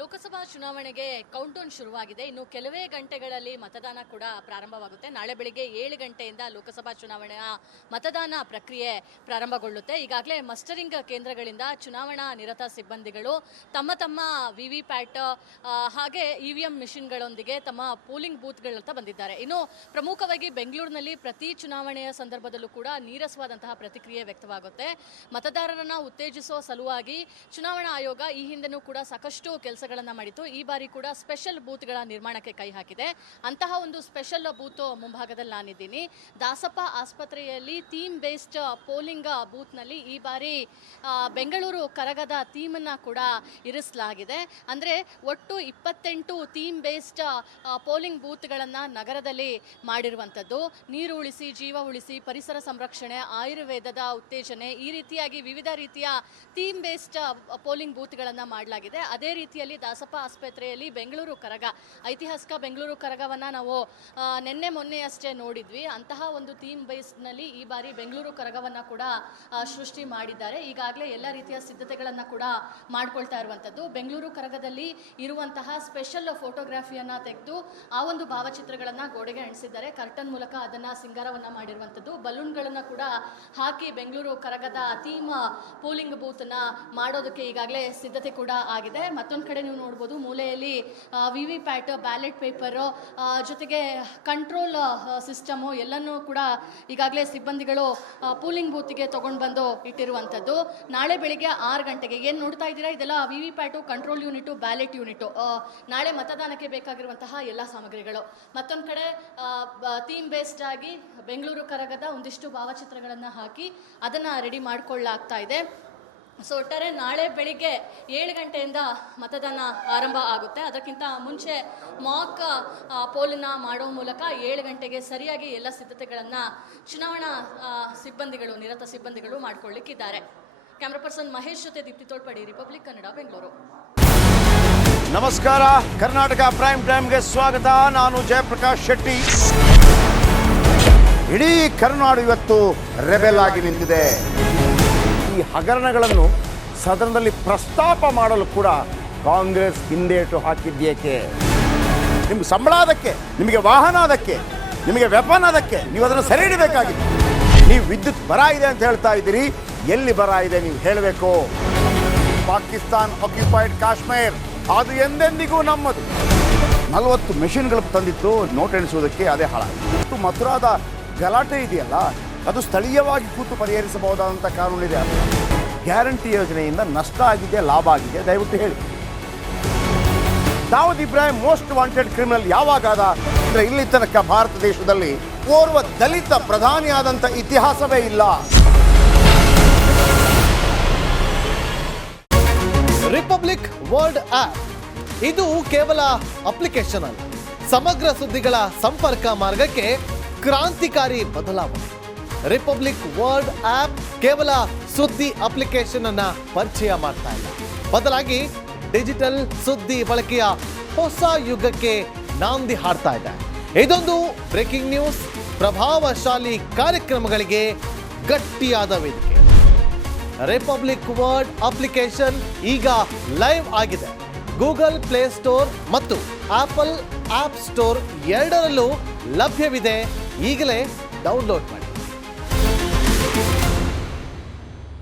ಲೋಕಸಭಾ ಚುನಾವಣೆಗೆ ಕೌಂಟೌನ್ ಶುರುವಾಗಿದೆ. ಇನ್ನು ಕೆಲವೇ ಗಂಟೆಗಳಲ್ಲಿ ಮತದಾನ ಕೂಡ ಪ್ರಾರಂಭವಾಗುತ್ತೆ. ನಾಳೆ ಬೆಳಿಗ್ಗೆ 7 ಗಂಟೆಯಿಂದ ಲೋಕಸಭಾ ಚುನಾವಣೆಯ ಮತದಾನ ಪ್ರಕ್ರಿಯೆ ಪ್ರಾರಂಭಗೊಳ್ಳುತ್ತೆ. ಈಗಾಗಲೇ ಮಸ್ಟರಿಂಗ್ ಕೇಂದ್ರಗಳಿಂದ ಚುನಾವಣಾ ನಿರತ ಸಿಬ್ಬಂದಿಗಳು ತಮ್ಮ ವಿವಿಪ್ಯಾಟ್ ಹಾಗೆ ಇವಿಎಂ ಮಿಷಿನ್ಗಳೊಂದಿಗೆ ತಮ್ಮ ಪೋಲಿಂಗ್ ಬೂತ್ಗಳತ್ತ ಬಂದಿದ್ದಾರೆ. ಇನ್ನು ಪ್ರಮುಖವಾಗಿ ಬೆಂಗಳೂರಿನಲ್ಲಿ ಪ್ರತಿ ಚುನಾವಣೆಯ ಸಂದರ್ಭದಲ್ಲೂ ಕೂಡ ನೀರಸವಾದಂತಹ ಪ್ರತಿಕ್ರಿಯೆ ವ್ಯಕ್ತವಾಗುತ್ತೆ. ಮತದಾರರನ್ನ ಉತ್ತೇಜಿಸುವ ಸಲುವಾಗಿ ಚುನಾವಣಾ ಆಯೋಗ ಈ ಹಿಂದೆನೂ ಕೂಡ ಸಾಕಷ್ಟು ಕೆಲಸಗಳನ್ನು ಮಾಡಿತು. ಈ ಬಾರಿ ಕೂಡ ಸ್ಪೆಷಲ್ ಬೂತ್ಗಳ ನಿರ್ಮಾಣಕ್ಕೆ ಕೈ ಹಾಕಿದೆ. ಅಂತಹ ಒಂದು ಸ್ಪೆಷಲ್ ಬೂತ್ ಮುಂಭಾಗದಲ್ಲಿ ನಾನಿದ್ದೀನಿ. ದಾಸಪ್ಪ ಆಸ್ಪತ್ರೆಯಲ್ಲಿ ಥೀಮ್ ಬೇಸ್ಡ್ ಪೋಲಿಂಗ್ ಬೂತ್ನಲ್ಲಿ ಈ ಬಾರಿ ಬೆಂಗಳೂರು ಕರಗದ ಥೀಮನ್ನು ಕೂಡ ಇರಿಸಲಾಗಿದೆ. ಅಂದರೆ ಒಟ್ಟು 28 ಥೀಮ್ ಬೇಸ್ಡ್ ಪೋಲಿಂಗ್ ಬೂತ್ಗಳನ್ನು ನಗರದಲ್ಲಿ ಮಾಡಿರುವಂಥದ್ದು. ನೀರು ಉಳಿಸಿ, ಜೀವ ಉಳಿಸಿ, ಪರಿಸರ ಸಂರಕ್ಷಣೆ, ಆಯುರ್ವೇದದ ಉತ್ತೇಜನೆ, ಈ ರೀತಿಯಾಗಿ ವಿವಿಧ ರೀತಿಯ ಥೀಮ್ ಬೇಸ್ಡ್ ಪೋಲಿಂಗ್ ಬೂತ್ಗಳನ್ನು ಮಾಡಲಾಗಿದೆ. ಅದೇ ರೀತಿಯಲ್ಲಿ ದಾಸಪ್ಪ ಆಸ್ಪತ್ರೆಯಲ್ಲಿ ಬೆಂಗಳೂರು ಕರಗ, ಐತಿಹಾಸಿಕ ಬೆಂಗಳೂರು ಕರಗವನ್ನು ನಾವು ಮೊನ್ನೆಯಷ್ಟೇ ನೋಡಿದ್ವಿ. ಅಂತಹ ಒಂದು ಥೀಮ್ ಬೇಸ್ಡ್ನಲ್ಲಿ ಈ ಬಾರಿ ಬೆಂಗಳೂರು ಕರಗವನ್ನು ಕೂಡ ಸೃಷ್ಟಿ ಮಾಡಿದ್ದಾರೆ. ಈಗಾಗಲೇ ಎಲ್ಲ ರೀತಿಯ ಸಿದ್ಧತೆಗಳನ್ನು ಕೂಡ ಮಾಡ್ಕೊಳ್ತಾ ಇರುವಂಥದ್ದು. ಬೆಂಗಳೂರು ಕರಗದಲ್ಲಿ ಇರುವಂತಹ ಸ್ಪೆಷಲ್ ಫೋಟೋಗ್ರಫಿಯನ್ನು ತೆಗೆದು ಆ ಒಂದು ಭಾವಚಿತ್ರಗಳನ್ನು ಗೋಡೆಗೆ ಅಂಟಿಸಿದ್ದಾರೆ. ಕರ್ಟನ್ ಮೂಲಕ ಅದನ್ನು ಸಿಂಗಾರವನ್ನು ಮಾಡಿರುವಂಥದ್ದು. ಬಲೂನ್ಗಳನ್ನು ಕೂಡ ಹಾಕಿ ಬೆಂಗಳೂರು ಕರಗದ ಥೀಮ್ ಪೋಲಿಂಗ್ ಬೂತನ್ನು ಮಾಡೋದಕ್ಕೆ ಈಗಾಗಲೇ ಸಿದ್ಧತೆ ಕೂಡ ಆಗಿದೆ. ಮತ್ತೊಂದು ಕಡೆ ನೀವು ನೋಡ್ಬೋದು, ಮೂಲೆಯಲ್ಲಿ ವಿವಿಪ್ಯಾಟ್, ಬ್ಯಾಲೆಟ್ ಪೇಪರು ಜೊತೆಗೆ ಕಂಟ್ರೋಲ್ ಸಿಸ್ಟಮು ಎಲ್ಲನೂ ಕೂಡ ಈಗಾಗಲೇ ಸಿಬ್ಬಂದಿಗಳು ಪೋಲಿಂಗ್ ಬೂತಿಗೆ ತೊಗೊಂಡು ಬಂದು ಇಟ್ಟಿರುವಂಥದ್ದು. ನಾಳೆ ಬೆಳಿಗ್ಗೆ 6 ಗಂಟೆಗೆ ಏನು ನೋಡ್ತಾ ಇದ್ದೀರಾ, ಇದೆಲ್ಲ ವಿವಿಪ್ಯಾಟು, ಕಂಟ್ರೋಲ್ ಯೂನಿಟು, ಬ್ಯಾಲೆಟ್ ಯೂನಿಟು, ನಾಳೆ ಮತದಾನಕ್ಕೆ ಬೇಕಾಗಿರುವಂತಹ ಎಲ್ಲ ಸಾಮಗ್ರಿಗಳು. ಮತ್ತೊಂದು ಕಡೆ ಥೀಮ್ ಬೇಸ್ಡ್ ಆಗಿ ಬೆಂಗಳೂರು ಕರಗದ ಒಂದಿಷ್ಟು ಭಾವಚಿತ್ರಗಳನ್ನು ಹಾಕಿ ಅದನ್ನು ರೆಡಿ ಮಾಡಿಕೊಳ್ಳಲಾಗ್ತಾ ಇದೆ. ಸೊ ಒಟ್ಟಾರೆ ನಾಳೆ ಬೆಳಿಗ್ಗೆ 7 ಗಂಟೆಯಿಂದ ಮತದಾನ ಆರಂಭ ಆಗುತ್ತೆ. ಅದಕ್ಕಿಂತ ಮುಂಚೆ ಮಾಕ್ ಪೋಲನ್ನು ಮಾಡೋ ಮೂಲಕ 7 ಗಂಟೆಗೆ ಸರಿಯಾಗಿ ಎಲ್ಲ ಸಿದ್ಧತೆಗಳನ್ನು ಚುನಾವಣಾ ಸಿಬ್ಬಂದಿಗಳು, ನಿರತ ಸಿಬ್ಬಂದಿಗಳು ಮಾಡಿಕೊಳ್ಳಿಕ್ಕಿದ್ದಾರೆ. ಕ್ಯಾಮ್ರಾ ಪರ್ಸನ್ ಮಹೇಶ್ ಜೊತೆ ದೀಪ್ತಿ ತೋಡ್ಪಡಿ, ರಿಪಬ್ಲಿಕ್ ಕನ್ನಡ, ಬೆಂಗಳೂರು. ನಮಸ್ಕಾರ, ಕರ್ನಾಟಕ ಪ್ರೈಮ್ ಟೈಮ್ಗೆ ಸ್ವಾಗತ. ನಾನು ಜಯಪ್ರಕಾಶ್ ಶೆಟ್ಟಿ. ಇಡೀ ಕರ್ನಾಡು ಇವತ್ತು ರೆಬೆಲ್ ಆಗಿ ನಿಂತಿದೆ. ಈ ಹಗರಣಗಳನ್ನು ಸದನದಲ್ಲಿ ಪ್ರಸ್ತಾಪ ಮಾಡಲು ಕೂಡ ಕಾಂಗ್ರೆಸ್ ಹಿಂದೇಟು ಹಾಕಿದ್ದೇಕೆ? ನಿಮ್ಗೆ ಸಂಬಳ ಅದಕ್ಕೆ, ನಿಮಗೆ ವಾಹನ ಅದಕ್ಕೆ, ನಿಮಗೆ ವೆಪನ್ ಅದಕ್ಕೆ, ನೀವು ಅದನ್ನು ಸೆರೆ ಹಿಡಿಬೇಕಾಗಿತ್ತು. ನೀವು ವಿದ್ಯುತ್ ಬರ ಇದೆ ಅಂತ ಹೇಳ್ತಾ ಇದ್ದೀರಿ, ಎಲ್ಲಿ ಬರ ಇದೆ ನೀವು ಹೇಳಬೇಕು. ಪಾಕಿಸ್ತಾನ್ ಆಕ್ಯುಪೈಡ್ ಕಾಶ್ಮೀರ್ ಅದು ಎಂದೆಂದಿಗೂ ನಮ್ಮದು. 40 ಮೆಷಿನ್ಗಳು ತಂದಿತ್ತು ನೋಟ್ ಎಣಿಸುವುದಕ್ಕೆ, ಅದೇ ಹಾಳಾಯಿತು. ಮಥುರಾದ ಗಲಾಟೆ ಇದೆಯಲ್ಲ, ಅದು ಸ್ಥಳೀಯವಾಗಿ ಕೂತು ಪರಿಹರಿಸಬಹುದಾದಂಥ ಕಾನೂನಿದೆ. ಗ್ಯಾರಂಟಿ ಯೋಜನೆಯಿಂದ ನಷ್ಟ ಆಗಿದೆ, ಲಾಭ ಆಗಿದೆ, ದಯವಿಟ್ಟು ಹೇಳಿ. Dawood Ibrahim most wanted criminal ಯಾವಾಗಾದ ಅಂದರೆ ಇಲ್ಲಿ ತನಕ ಭಾರತ ದೇಶದಲ್ಲಿ ಓರ್ವ ದಲಿತ ಪ್ರಧಾನಿಯಾದಂಥ ಇತಿಹಾಸವೇ ಇಲ್ಲ. ರಿಪಬ್ಲಿಕ್ ವರ್ಲ್ಡ್ ಆಪ್ ಇದು ಕೇವಲ ಅಪ್ಲಿಕೇಶನ್ ಅಲ್ಲ, ಸಮಗ್ರ ಸುದ್ದಿಗಳ ಸಂಪರ್ಕ ಮಾರ್ಗಕ್ಕೆ ಕ್ರಾಂತಿಕಾರಿ ಬದಲಾವಣೆ. ರಿಪಬ್ಲಿಕ್ ವರ್ಲ್ಡ್ ಆಪ್ ಕೇವಲ ಸುದ್ದಿ ಅಪ್ಲಿಕೇಶನ್ ಅನ್ನ ಪರಿಚಯ ಮಾಡ್ತಾ ಇಲ್ಲ, ಬದಲಾಗಿ ಡಿಜಿಟಲ್ ಸುದ್ದಿ ಬಳಕೆಯ ಹೊಸ ಯುಗಕ್ಕೆ ನಾಂದಿ ಹಾಡ್ತಾ ಇದೆ. ಇದೊಂದು ಬ್ರೇಕಿಂಗ್ ನ್ಯೂಸ್, ಪ್ರಭಾವಶಾಲಿ ಕಾರ್ಯಕ್ರಮಗಳಿಗೆ ಗಟ್ಟಿಯಾದ ವೇದಿಕೆ. ರಿಪಬ್ಲಿಕ್ ವರ್ಲ್ಡ್ ಅಪ್ಲಿಕೇಶನ್ ಈಗ ಲೈವ್ ಆಗಿದೆ. ಗೂಗಲ್ ಪ್ಲೇ ಸ್ಟೋರ್ ಮತ್ತು ಆಪಲ್ ಆಪ್ ಸ್ಟೋರ್ ಎರಡರಲ್ಲೂ ಲಭ್ಯವಿದೆ. ಈಗಲೇ ಡೌನ್ಲೋಡ್ ಮಾಡಿ.